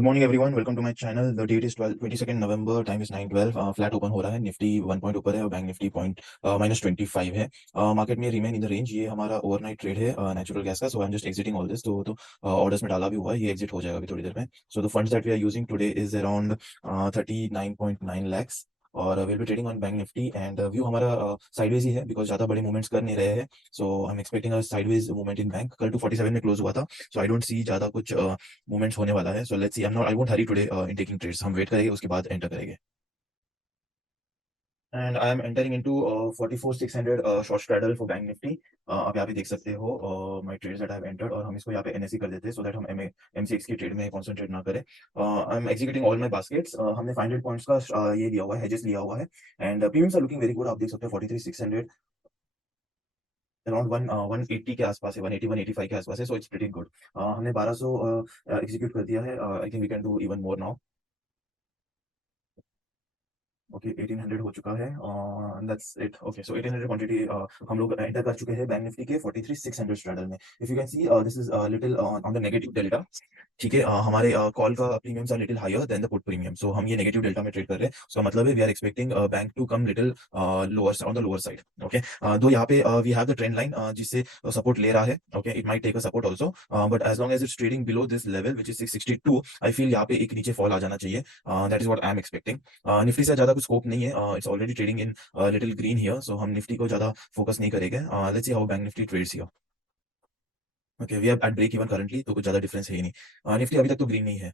Good morning everyone, welcome to my channel. The date is 22 November, time is 9:12। Flat open हो रहा है, Nifty 1 point ऊपर है और बैंक निफ्टी पॉइंट -25 है। मार्केट में रिमेन इन द रेंज। ये हमारा ओवरनाइट ट्रेड है नेचुरल गैस का, so I am just exiting all this. तो ऑर्डर्स में डाला भी हुआ है, ये एग्जिट हो जाएगा अभी थोड़ी देर में। So the funds that we are using today is around 39.9 lakhs और will be trading on bank Nifty. And view हमारा साइडवेज ही है बिकॉज ज़्यादा बड़े मूवमेंट्स कर नहीं रहे हैं। So I am expecting a sideways movement in bank. कल 247 में क्लोज हुआ था, सो आई डोंट सी ज़्यादा कुछ मूवमेंट्स होने वाला है। So let's see, I won't hurry today in taking trades. हम वेट करेंगे, उसके बाद एंटर करेंगे। And I am entering into 44,600 short straddle for bank Nifty. आप यहाँ पे देख सकते हो my trades that I have entered, और हम इसको यहाँ पे एनएससी कर देते हैं सो दैट हम एमसीएक्स की ट्रेड में कंसंट्रेट ना करें। I am executing all my baskets. हमने 500 पॉइंट्स का ये लिया हुआ है, हेजेस लिया हुआ है। And premiums are looking very good. आप देख सकते हो 43,600 अराउंड 180 के आसपास है, 180 185 के आसपास है। So it's pretty good. हमने 1200 एग्जीक्यूट कर दिया है। I think we can do even more now. Okay 1800 हो चुका है। That's it. Okay so 1800 quantity हम लोग एंटर कर चुके हैं बैंक निफ्टी के 43,600 स्ट्रैडल में। If you can see this is little on the negative delta. ठीक है, हमारे कॉल का premiums are little higher than the put premium, so हम ये नेगेटिव डेल्टा में ट्रेड कर रहे हैं। सो मतलब है we are expecting bank to come little lower on the lower side. Okay, दो यहाँ पे we have the trend line जिससे सपोर्ट ले रहा है। Okay, it might take a support also, but as long as it's trading below this level which is 662, I feel यहाँ पे एक नीचे फॉल आ जाना चाहिए। That is what I am expecting. Nifty से ज्यादा कुछ स्कोप नहीं है। It's already trading in little green here, so हम निफ्टी को ज्यादा फोकस नहीं करेंगे। Let's see how bank Nifty trades here. Okay, we are at break even currently, तो कुछ ज्यादा डिफरेंस है ही नहीं। निफ्टी अभी तक तो ग्रीन नहीं है।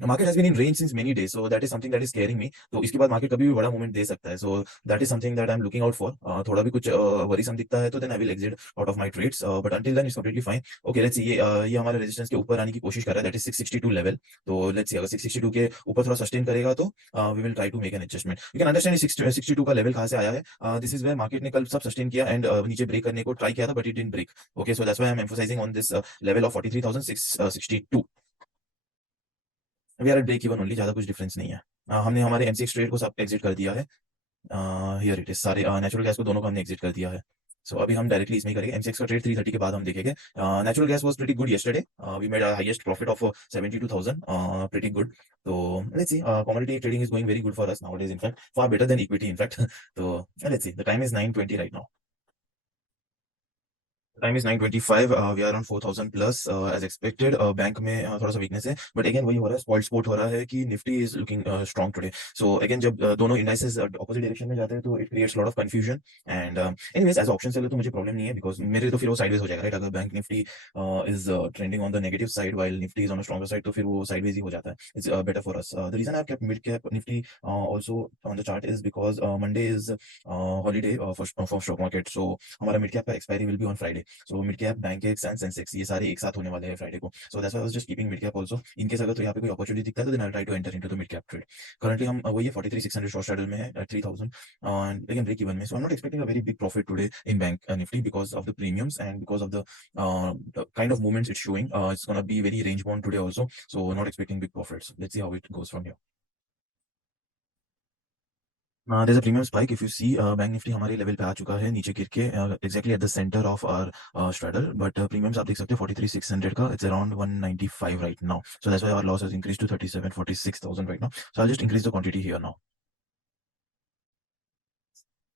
Market has been in range since many days, so that is something that is scaring me. तो इसके बाद मार्केट कभी भी बड़ा मूवमेंट दे सकता है, so that is something that I am looking out for. थोड़ा भी कुछ वरीसम दिखता है तो then I will exit out of my trades, but until then it's completely fine. Okay let's see, ये हमारे रेजिस्टेंस के ऊपर आने की कोशिश कर रहा है, दैट इज 662 लेवल। तो लेट्स सी, अगर 662 के ऊपर थोड़ा सस्टेन करेगा तो we will try to make an adjustment. You can understand 62 का लेवल कहां से आया है। दिस इज वेयर मार्केट ने कल सब सस्टेन किया एंड नीचे ब्रेक करने को ट्राई किया था, but it didn't break. Okay, so that's why I am emphasizing on this level of 43,662। We are at break even only, ज्यादा कुछ डिफरेंस नहीं है। हमने हमारे एमसीएक्स ट्रेड को सब एग्जिट कर दिया है। हियर इट इज, सारे नेचुरल गैस को दोनों को हमने एग्जिट कर दिया है। सो अभी हम डायरेक्टली इसमें ही करेंगे। एमसीएक्स का ट्रेड 330 के बाद हम देखेंगे। Natural gas was pretty good yesterday. We made a highest profit of 72,000, pretty good. तो let's see, commodity trading is going very good for us nowadays, in fact far better than equity in fact. तो let's see, the time is 9:20 right now. Time is 9:25। We are on 4,000 plus as expected. Bank में थोड़ा सा weakness है, but again वही हो रहा है, spot sport हो रहा है कि Nifty is looking strong today. So again जब दोनों इंडाइसेस ऑपोजिट डायरेक्शन में जाते हैं तो it creates lot of confusion. And anyways as option seller तो मुझे प्रॉब्लम नहीं है बिकॉज मेरे तो फिर वो साइडवेज हो जाएगा राइट। अगर bank Nifty is trending on the negative side while Nifty is on a stronger side, तो फिर वो साइडवेज ही हो जाता है। It's better for us. The reason I have kept mid cap Nifty also on the chart is because Monday is holiday for stock market. So हमारा mid cap का expiry will be on Friday. So mid cap, Bankex and Sensex ये सारे एक साथ होने वाले हैं Friday को। So that's why I was just keeping mid cap also in case अगर तो यहाँ पे कोई अपॉर्चुनिटी दिखता है तो then I try to enter into the mid cap trade. Currently हम वही है 43,600 शॉर्ट स्ट्रैडल में है at 3,000 and again break even में। So I am not expecting a very big profit today in bank Nifty because of the premiums and because of the kind of movements it's showing. It's gonna be very range bound today also, so not expecting big profits. Let's see how it goes from here. There's a premium spike. If you see, bank Nifty हमारे level पे आ चुका है नीचे गिर के exactly at the centre of our straddle, but premiums आप देख सकते हो 43,600 का, it's around 195 right now. So that's why our loss has increased to 46,000 right now. So I just increase the quantity here now.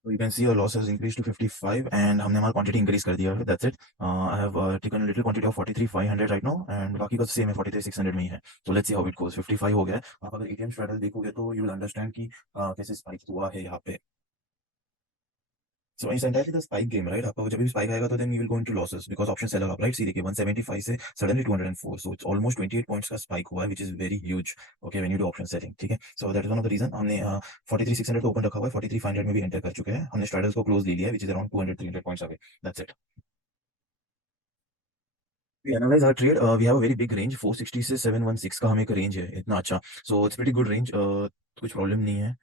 So you can see our loss has increased to 55 and हमने हमारा quantity increase कर दिया है, that's it. I have taken a little quantity of 43,500 right now and बाकी का same है 43,600 में ही है। So let's see how it goes। 55 हो गया है। आप अगर ATM straddle देखोगे तो you will understand कि कैसे स्पाइक हुआ है यहाँ पे। So it's entirely the spike game, right? आपका जब भी spike आएगा तो then you will go into losses because option seller up, right? See देखिए 175 से suddenly 204, so it's almost 28 points का spike हुआ है, which is very huge. Okay, when you do option selling, ठीक है? So that is one of the reason हमने 43,600 को open रखा हुआ है, 43,500 में भी enter कर चुके हैं, हमने straddles को close ले लिया है, which is around 200-300 points away. That's it. We analyze our trade. We have a very big range, 460 से 716 का हमें एक range है, इतना अच्छा. So it's pretty good range. कुछ problem नहीं है.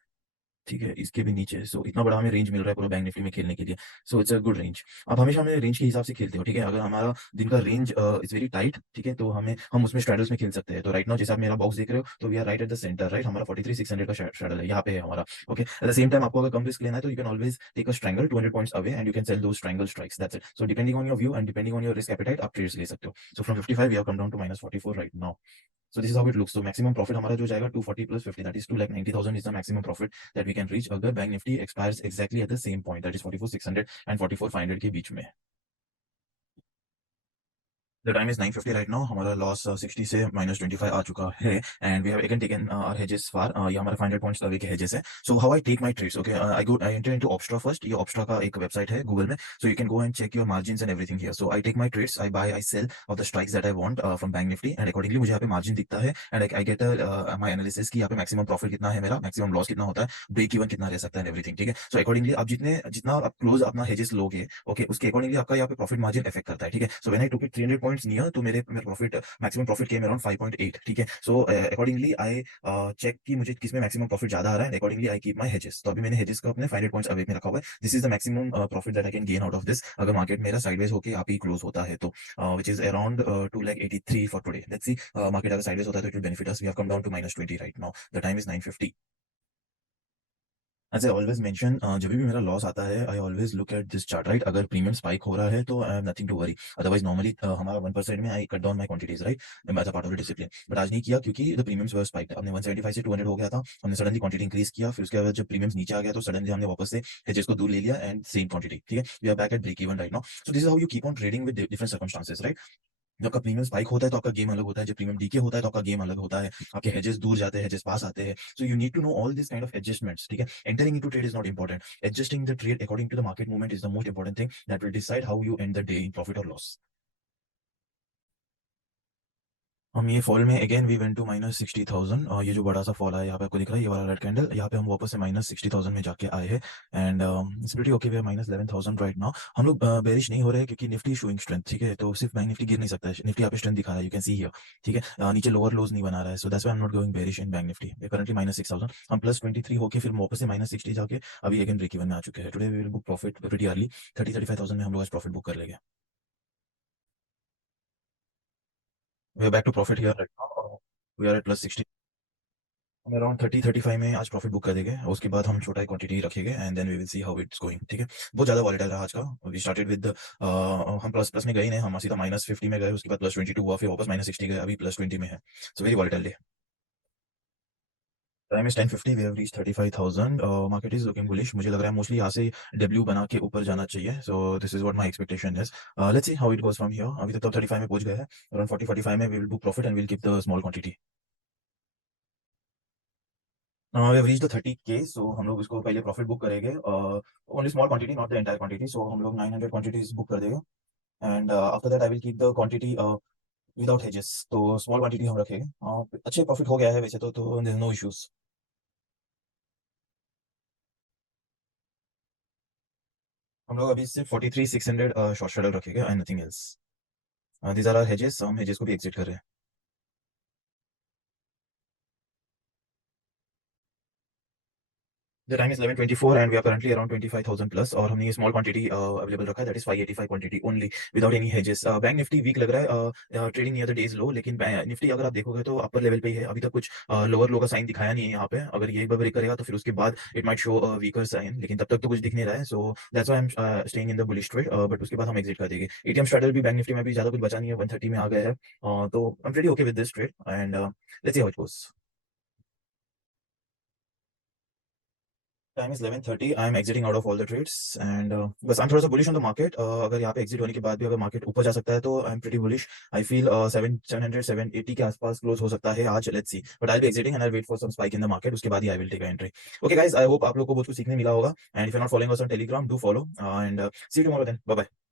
ठीक है, इसके भी नीचे। सो इतना बड़ा हमें रेंज मिल रहा है पूरा बैंक निफ्टी में खेलने के लिए। So it's a good range. अब हमेशा हमें रेंज के हिसाब से खेलते हो, ठीक है? अगर हमारा दिन का रेंज इज वेरी टाइट, ठीक है, तो हम उसमें स्ट्रैडल्स में खेल सकते हैं। तो राइट नाउ जैसे आप मेरा बॉक्स देख रहे हो तो we are right at the centre, right? हमारा 43,600 का स्ट्रैडल है, यहाँ पे है हमारा। Okay, at the same time आपको अगर कम रिस्क लेना है तो you can always take a strangle 200 points away and you can sell those strangle strikes, that's it. So depending on your view and depending on your risk appetite आप trades ले सकते हो। So from 55 we have come down to -44 right now. So this is how it looks. So maximum profit हमारा जो जाएगा 240 plus 50, that is 2,90,000 is the maximum profit that we can reach अगर bank Nifty expires exactly at the same point, that is 44,600 and 44,500 के बीच में. The time is 9:50 right now. हमारा loss 60 से -25 आ चुका है and we have again taken our hedges for ये हमारा 500 पॉइंट्स अवे के हेजेस है. So how I take my trades. Okay, I enter into Opstra first. ये ऑप्स्ट्रा का एक वेबसाइट है गूगल में, so you can go and check your margins and everything here. So I take my trades, I buy, I sell of the strikes that I want from bank Nifty and accordingly मुझे यहाँ पे margin दिखता है and I get my analysis की यहाँ पे maximum profit कितना है मेरा, मैक्सिमम लॉस कितना होता है, ब्रेक इवन कितना रह सकता है एवरीथिंग. ठीक है, सो अकॉर्डिंगली आप जितना आप क्लोज अपना हेजेस लोगे, ओके, उसके अकॉर्डिंगली आपका यहाँ पे प्रॉफिट मार्जिन इफेक्ट करता है. ठीक है, so when I took it 300 points near तो मेरे profit maximum profit came around 5.8. ठीक है, सो अकॉर्डिंगली आई चेक कि मुझे किसमें मैक्सिमम प्रॉफिट ज्यादा आ रहा है, accordingly I keep my hedges. तो अभी मैंने हेजेस को अपने 500 पॉइंट्स अवे में रखा हुआ है. This is the maximum profit that I can gain out of this अगर मार्केट मेरा साइडवेज होके आप ही क्लोज होता है तो, which is around 2,83 for today. Let's see market अगर साइडवेज होता है तो it will benefit us. We have come down to -20 right now. The time is 9:50. As I always mention, जब भी मेरा लॉस आता है I always look at this chart right. अगर प्रीमियम स्पाइक हो रहा है तो I have nothing to worry. Otherwise normally हमारा 1% में I cut down my quantities right as a part of the discipline. But आज नहीं किया क्योंकि द प्रीमियम्स वर स्पाइक्ड. हमने 175 से 200 हो गया था, हमने सडनली क्वांटिटी इंक्रीज़ किया, फिर उसके बाद जब प्रीमियम्स नीचे आ गया तो सडनली हमने वापस से हेजेस को दूर ले लिया एंड सेम क्वांटिटी. ठीक है, we are back at break even right now. So this is how you keep on trading with different circumstances right. जब आपका प्रीमियम स्पाइक होता है तो आपका गेम अलग होता है, जब प्रीमियम डीके होता है तो आपका गेम अलग होता है, आपके हेजेस दूर जाते हैं, हेजेस पास आते हैं. So you need to know all this kind of adjustments. ठीक है, entering into trade is not important, adjusting the trade according to the market movement is the most important thing that will decide how you end the day in profit और loss. हम ये fall में again we went to -60,000. ये जो बड़ा सा fall है यहाँ पे आपको दिख रहा है, ये वाला रेड कैंडल, यहाँ पे हम वापस से -60,000 में जाके आए हैं and it's pretty okay. We are -11,000 right now. हम लोग बेरिश नहीं हो रहे हैं क्योंकि निफ्टी शोइंग स्ट्रेंथ. ठीक है, तो सिर्फ बैंक निफ्टी गिर नहीं सकता है, निफ्टी यहाँ पे स्ट्रेंथ दिखा रहा है, यू कैन सी हियर. ठीक है, नीचे लोअर लोज नहीं बना रहा है, so that's why I am not going bearish in bank Nifty. We currently -6,000. हम +23 होके फिर वापस से -60 जाके अभी अगेन ब्रेक इवन में आ चुके हैं. Today we will book profit pretty early. 30-35,000 में हम लोग आज प्रॉफिट बुक कर लेंगे. We are back to profit here right now. We are at +60. हम अराउंड 30-35 में आज प्रॉफिट बुक कर देंगे, उसके बाद हम छोटा क्वांटिटी रखेंगे and then we will see how it's going. ठीक है, बहुत ज़्यादा वॉलेटाइल रहा आज का. वी स्टार्टेड विद हम प्लस प्लस में गए नहीं, हम सीधा -50 में गए, उसके बाद +22 हुआ, फिर वापस -60 गए, अभी +20 में है. So very volatile day. Time is 10:50. We have reached 35,000. Market is looking bullish. मुझे लग रहा है मोस्टली यहाँ से डब्ल्यू बना के ऊपर जाना चाहिए. सो this is what my expectation is. Let's see how it goes from here. अभी तक तो 35 में पहुंच गए हैं. अराउंड 40-45 में we will book profit and we will keep the small quantity. We have reached the 30K. So हम लोग इसको पहले प्रॉफिट बुक करेंगे, only small quantity, not the entire quantity. So हम लोग 900 क्वांटिटीज बुक कर देंगे and after that I will keep the quantity without hedges. तो स्मॉल क्वांटिटी हम रखेंगे. अच्छे प्रॉफिट हो गया है वैसे तो देयर नो इश्यूज. हम लोग अभी सिर्फ 43,600 शॉर्ट स्ट्रेडल रखेंगे and nothing else. These are our hedges. हम हेजेस को भी एग्जिट कर रहे हैं. The time is 11:24 and we are currently around 25,000 plus और हमने ये स्मॉल क्वांटिटी अवेलेबल रखा है, that is 585 quantity only without any hedges. Bank Nifty weak लग रहा है, trading near the day's low, लेकिन निफ्टी अगर आप देखोगे तो अपर लेवल पे ही है. अभी तक कुछ लोअर लो का साइन दिखाया नहीं है यहाँ पे. अगर ये एक बार ब्रेक करेगा तो फिर उसके बाद it might show weaker sign, लेकिन तब तक तो कुछ दिख नहीं रहा है. So that's why I am staying in the bullish trade. But उसके बाद हम एग्जिट कर देंगे. एटीएम स्ट्रैडल भी बैंक निफ्टी में भी ज्यादा कुछ बचा नहीं है, 130 में आ गया है. तो I am pretty okay with this trade and let's see how it goes. Time is 11:30. I am exiting out of all the trades and बस आई एम थोड़ा सा बुलिश ऑन द मार्केट. अगर यहाँ पे एग्जिट होने के बाद भी अगर मार्केट ऊपर जा सकता है तो I am pretty bullish. I feel 700 780 के आसपास क्लोज हो सकता है आज. Let's see, but I will be exiting and I wait for some spike in the market, उसके बाद ही I will take a entry. Okay guys, I hope आप लोग को बहुत कुछ सीखने मिला होगा and if you are not following us on Telegram do follow and see you tomorrow then. Bye bye.